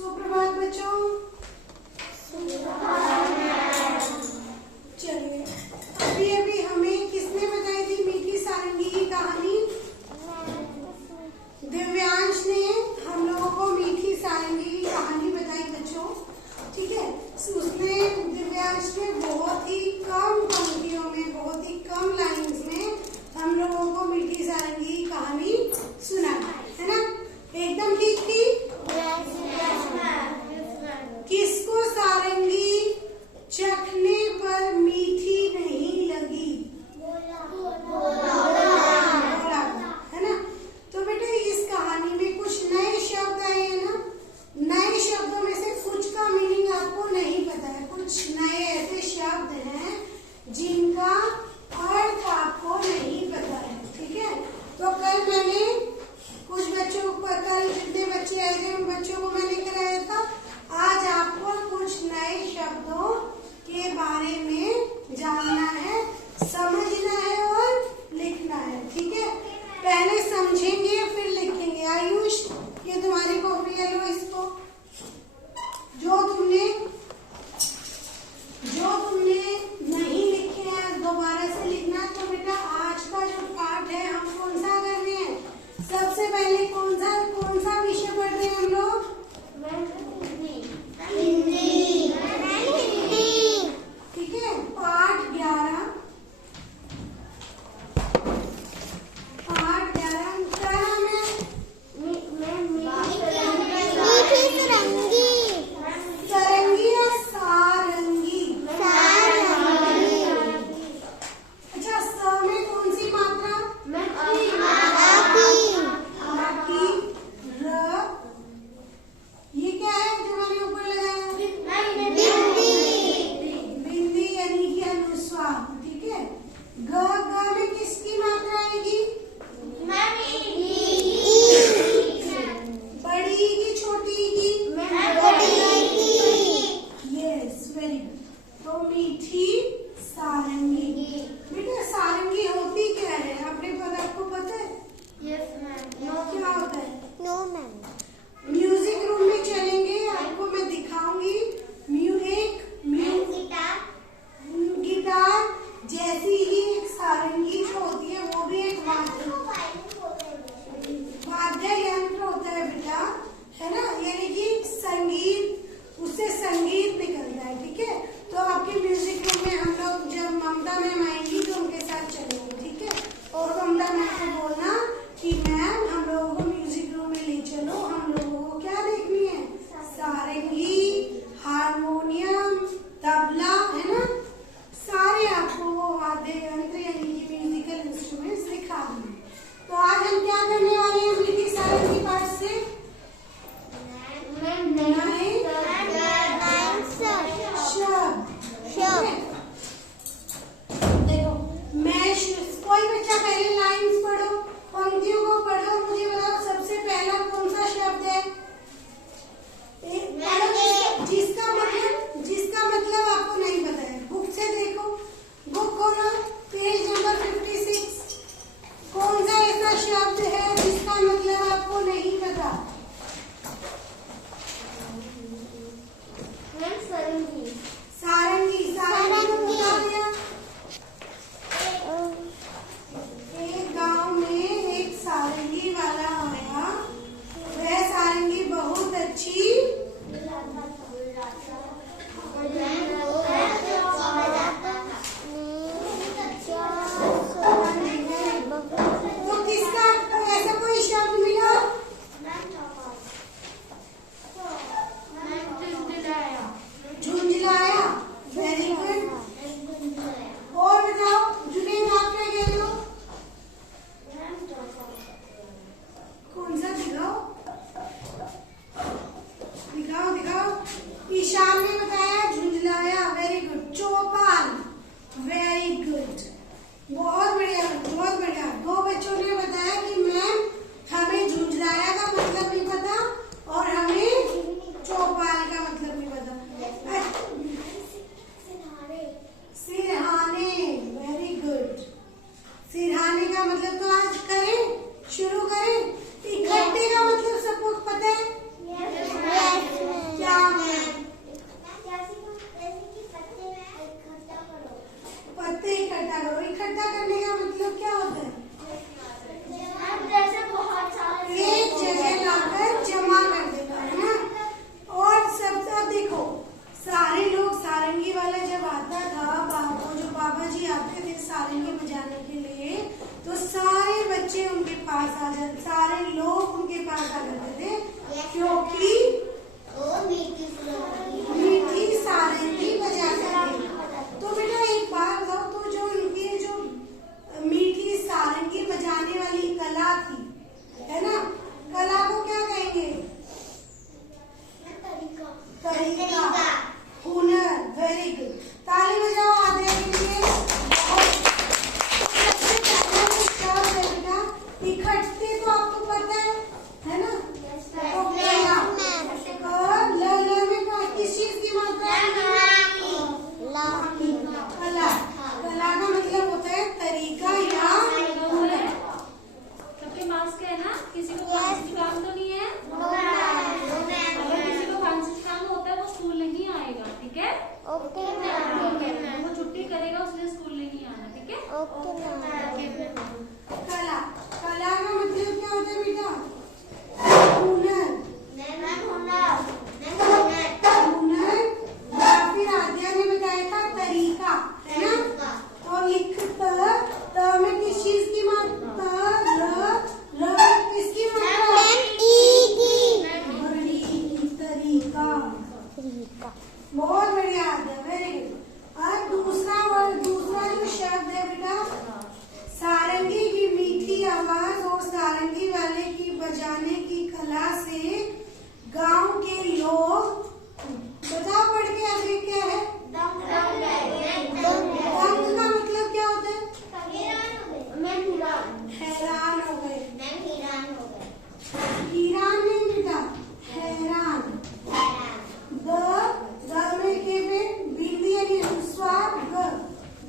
सुप्रभात बच्चों। चलिए, अभी अभी हमें किसने बताई थी मीठी सारंगी की कहानी? दिव्यांश ने हम लोगों को मीठी सारंगी की कहानी बताई बच्चों। ठीक है, उसने दिव्यांश ने बहुत ही कम पंक्तियों में, बहुत ही कम लाइंस में हम लोगों को मीठी सारंगी की कहानी सुनाई, है ना? एकदम ठीक थी। किसको सारंगी चखने पर मीठी नहीं लगी? बोला, है ना? तो बेटा इस कहानी में कुछ नए शब्द आए हैं ना। नए शब्दों में से कुछ का मीनिंग आपको नहीं पता है। कुछ नए ऐसे शब्द हैं जिनका अर्थ आपको नहीं पता है। ठीक है, तो कल मैंने कुछ बच्चों को, कल जितने बच्चे आए थे उन बच्चों को मैंने कराया था। आज आपको कुछ नए शब्दों के बारे में जानना है, समझना है और लिखना है। ठीक है, पहले समझेंगे फिर लिखेंगे। आयुष, ये तुम्हारी कॉपी है, लो इसको। जो तुमने नहीं लिखे हैं दोबारा से लिखना। तो बेटा आज का जो पाठ है हम कौन सा कर रहे हैं? सबसे पहले कौन सा विषय पढ़ रहे हैं हम लोग? हिंदी। ठीक है, पाठ 11 क्या नाम है? सरंगी या सारंगी? अच्छा, स में कौन सी मात्रा? आकी, र। ये क्या है जो मैंने ऊपर लगाया? कला से गांव के लोग, बताओ पढ़ के आगे क्या है? दंग का मतलब क्या होता है? हैरान हो गए। ईरान नहीं बेटा, हैरान। द में के पे बिल्ली यानी स्वाद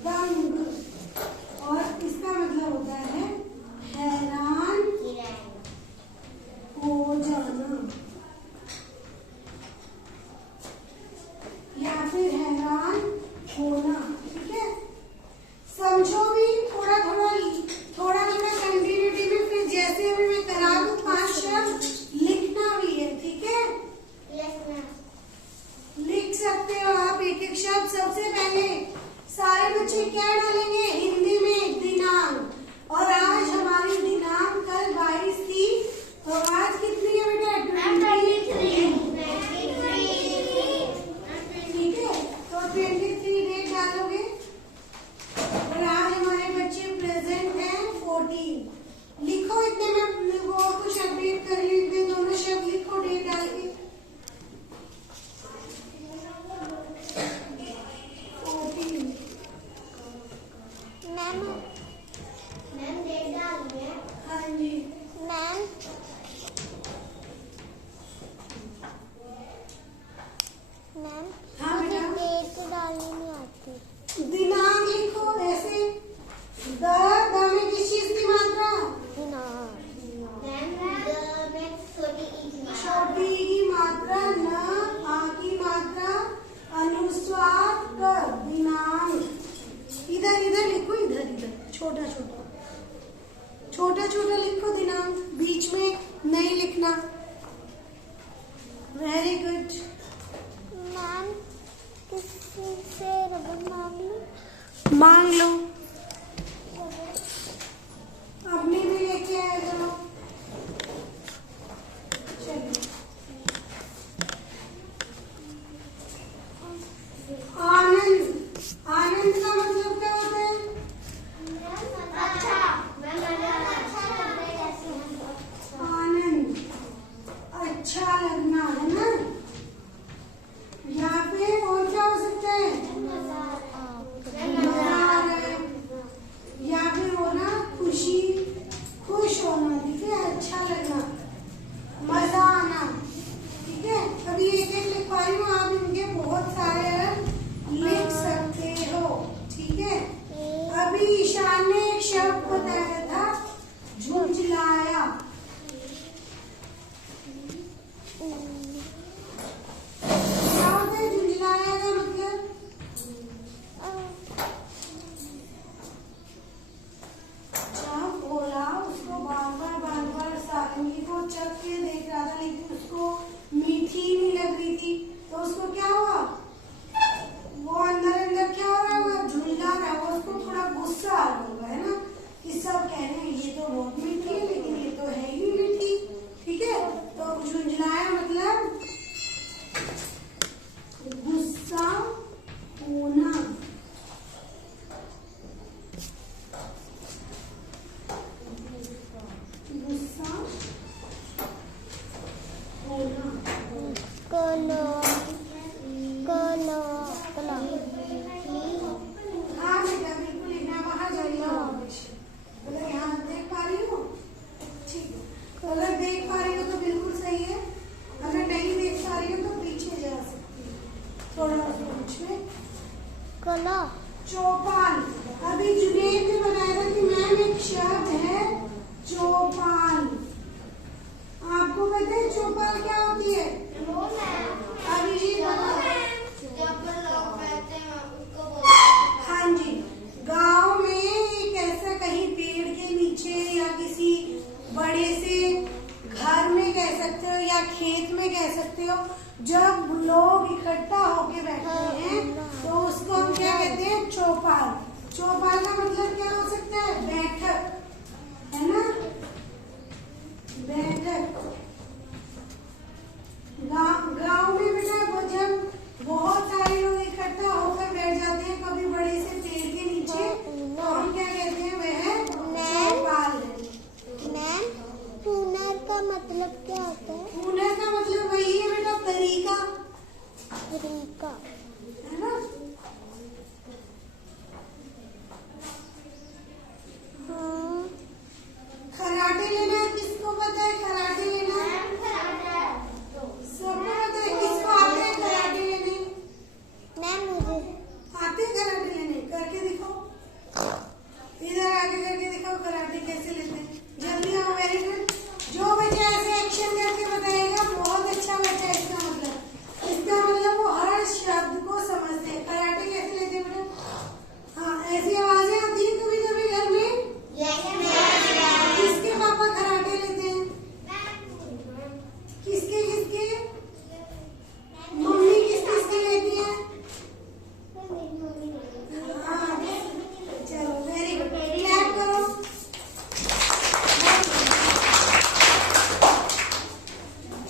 दंग, और इसका मतलब होता है हैरान हो जाना या फिर हैरान होना। ठीक है, समझो भी थोड़ा कंटिन्यूटी में, फिर जैसे अभी मैं करा दूं 5 शब्द लिखना भी है। ठीक है, लिख सकते हो आप एक एक शब्द। सबसे पहले सारे बच्चे क्या डालेंगे? हिंदी में दिनांक, और आज हमारी दिनांक कल 22 थी, तो आज कितनी है बेटा? 23। ठीक है, तो 23 डेट डालोगे, और आज हमारे बच्चे प्रेजेंट हैं 14। लिखो, इतने में वो कुछ अपडेट कर लेते, दोनों शब्द लिखो डेट डाल के। 14। मैम डेट डाल दिया। हाँ जी मैम हाँ बेटा, डेट डालनी नहीं आती। दिनांक लिखो ऐसे। द में किस चीज की मात्रा? छोटी की मात्रा, न आ की मात्रा, अनुस्वार कर, दिनांक। इधर इधर लिखो, इधर इधर छोटा छोटा लिखो दिनांक, बीच में नहीं लिखना। Very good. मैम किसी से रबड़ मांग लो, अपनी भी लेके आए चलो। चलिए, आनंद। आनंद का मतलब क्या होता है? आनंद, अच्छा लगना, है ना? यहाँ पे और क्या हो सकता है? मजा आ रहा है, या फिर होना खुश होना। ठीक है, अच्छा लगना, मजा आना। ठीक है, अभी एक एक लिख पा रही हूँ, आप इनके बहुत सारे लिख सकते हो। ठीक है, अभी ईशान ने एक शब्द बताया था, झुंझलाया। क्या होता है झुंझलाया का मतलब? जब बोला उसको बार बार सारंगी को चख के देख रहा था, लेकिन उसको मीठी नहीं लग रही थी, तो उसको क्या हुआ? वो अंदर क्या हो रहा होगा? झुंझला रहा होगा, उसको थोड़ा गुस्सा आ रहा होगा, है ना? कि सब कह रहे हैं ये तो बहुत मीठी है, लेकिन ये तो है ही नहीं मीठी। ठीक है, तो झुंझलाया मतलब गुस्सा होना। गुस्सा होना। हाँ बेटा, बिल्कुल लिखना। बाहर जाइए, अगर यहाँ देख पा रही हो ठीक है, अगर देख पा रही हो तो बिल्कुल सही है, अगर नहीं देख पा रही हो तो पीछे जा सकती है थोड़ा बीच में। चौपाल, अभी जुनेद ने बताया था कि मैम एक शब्द है चौपाल। आपको पता है चौपाल क्या होती है? अभिजीत हाँ जी, गांव में एक ऐसा कहीं पेड़ के नीचे या किसी बड़े से घर में कह सकते हो, या खेत में कह सकते हो, जब लोग इकट्ठा होके बैठते हैं तो उसको हम क्या कहते हैं? चौपाल। चौपाल का मतलब क्या हो सकता है? बैठक, है ना? बैठक। गांव में बेटा जब बहुत सारे लोग इकट्ठा होकर बैठ जाते हैं कभी बड़े से पेड़ के नीचे, तो हम क्या कहते हैं? वह चौपाल है। मैम हुनर का मतलब क्या होता है? हुनर का मतलब वही है बेटा, तरीका, तरीका। है ना। हाँ। खराटे लेना किसको पता है? खराटे लेना सबको पता है। किसको आते हैं खराटे लेने? मैम मुझे आते हैं खराटे लेने? करके दिखाओ, इधर आगे करके दिखाओ कराटे कैसे लेते हैं। जल्दी आओ, वेरी गुड। जो बच्चा ऐसे एक्शन करके बताएगा बहुत अच्छा बच्चा है। इसका मतलब वो हर शब्द को समझते हैं। कराटे कैसे लेते हैं बेटा? हाँ, ऐसी आवाजें आती है कभी कभी घर में। किसके पापा कराटे लेते हैं? किसके किसके? मम्मी किस किसके लेती है? हाँ, चलो वेरी गुड, क्लैप करो।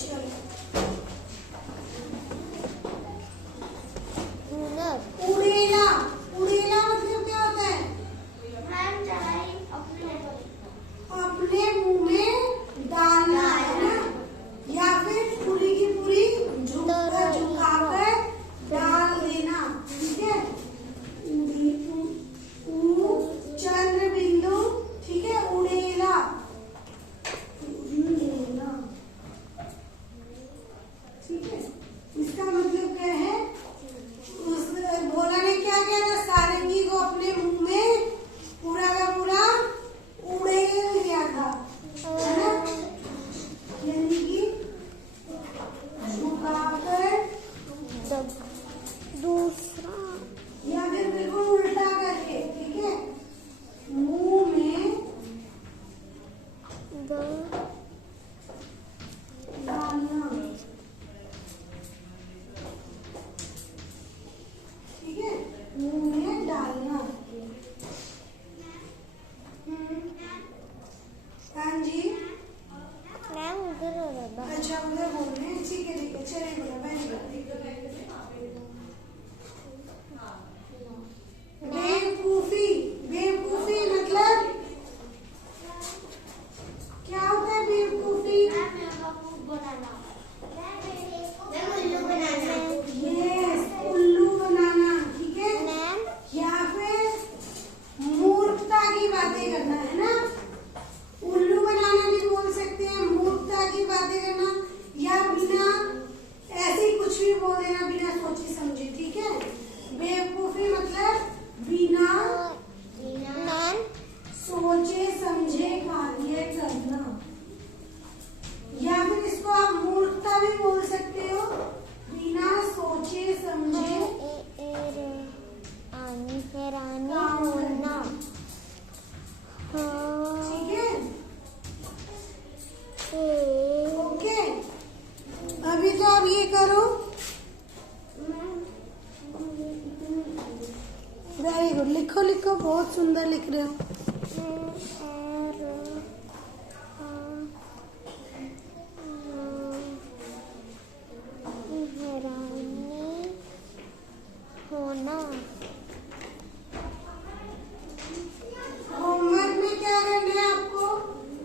चलो, हुनर। उड़ेला। उड़ेला मतलब क्या होता है? अपने मुंह में डालना, है ना, या फिर पूरी की पूरी झुकाकर डाल देना। ठीक है, चंद्र बिंदु, ठीक है, उड़ेला। उड़ेला, ठीक है, इसका मतलब क्या है? उस भोला ने क्या किया था? सारंगी को अपने मुंह में पूरा का पूरा उड़ेल दिया था, है ना, यानी कि झुकाकर, दूसरा या फिर बिल्कुल उल्टा करके, ठीक है, मुंह में डालना, ठीक है, मुंह में डालना। हाँ जी, मैम उधर हो रहा था। अच्छा उधर बोल रहे हैं, ठीक है, चलेगा, वेरी गुड। बेवकूफी। बेवकूफी मतलब क्या होता है? बेवकूफी यस, उल्लू बनाना, ठीक है, मैम या फिर मूर्खता की बातें करना, है ना। उल्लू बनाना भी बोल सकते हैं, मूर्खता की बातें करना, या बिना ऐसे ही कुछ भी बोल देना बिना सोचे समझे, ठीक है। बेवकूफी मतलब बिना मैम सोचे समझे कार्य करना, या फिर इसको आप मूर्खता भी बोल सकते हो, बिना सोचे समझे हैरानी होना। हाँ। ठीक है, ओके। अभी तो आप ये करो, वेरी गुड, लिखो लिखो, बहुत सुंदर लिख रहे हो। हैरानी होना। होमवर्क में क्या करना है आपको?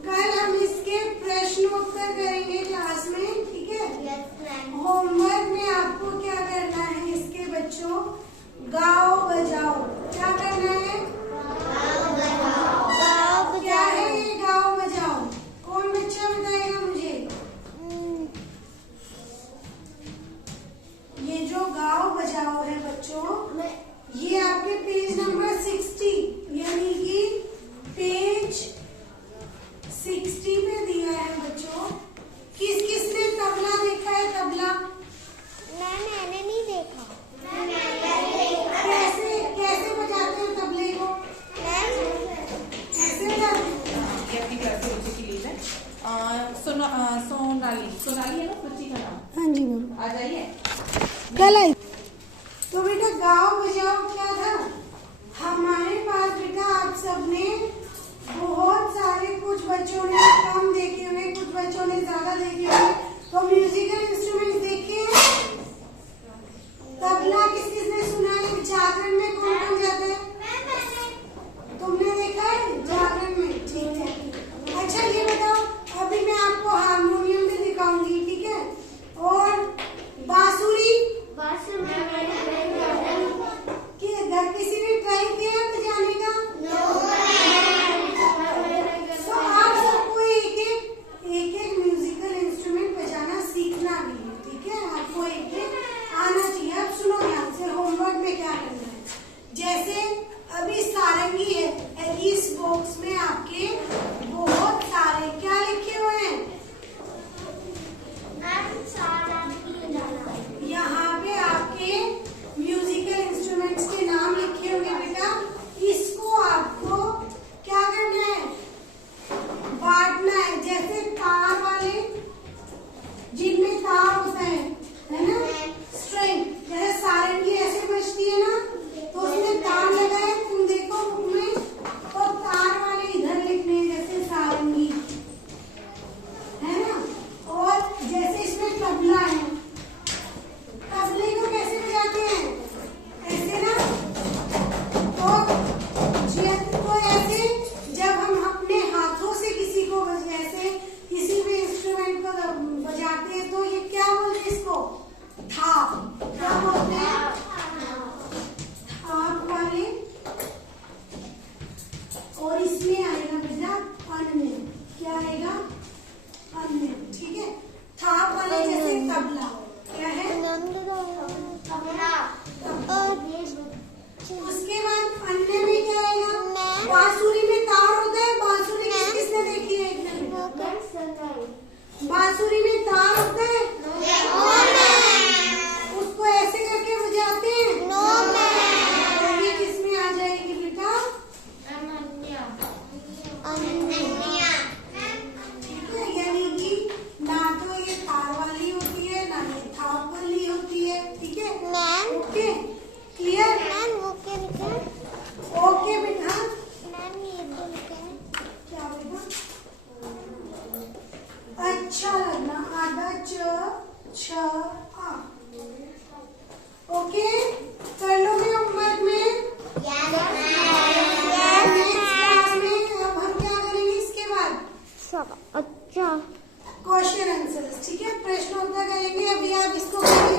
कल हम इसके प्रश्नोत्तर करेंगे क्लास में, ठीक है। होमवर्क में आपको क्या करना है? इसके बच्चों, गाओ बजाओ। क्या करना है? क्या है ये गाओ बजाओ? कौन बच्चा बताएगा मुझे? ये जो गाओ बजाओ है बच्चों, ये आपके पेज नंबर 60 यानी कि पेज 60 पे दिया है बच्चों। किस किसने तबला देखा है? तबला मैंने नहीं देखा। कैसे कैसे बजाते हैं तबले को? ऐसे बजाते हैं। ये अपनी क्लास के बच्चे की लीड है। सोनाली है ना बच्ची का नाम? हाँ जी मैम, आ जाइए। कल आई। तो बेटा गाओ बजाओ क्या था? हमारे पास बेटा आप सबने बहुत सारे, कुछ बच्चों ने कम देखे हुए, कुछ बच्चों ने ज्यादा देखे हुए, तो म्यूजिकल इंस्ट्रूमेंट देखे हैं। तबला किस किसने सुना है? जागरण में कौन कौन जाता है? तुमने देखा है जागरण में? ठीक है। अच्छा ये बताओ, अभी मैं आपको हारमोनियम भी दिखाऊंगी।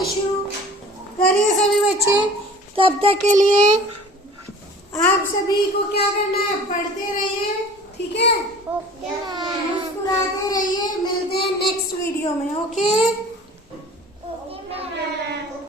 अंशु करिए सभी बच्चे। तब तक के लिए आप सभी को क्या करना है, पढ़ते रहिए, ठीक है, ओके मैम। मुस्कुराते रहिए। मिलते हैं नेक्स्ट वीडियो में। ओके। Okay ma'am.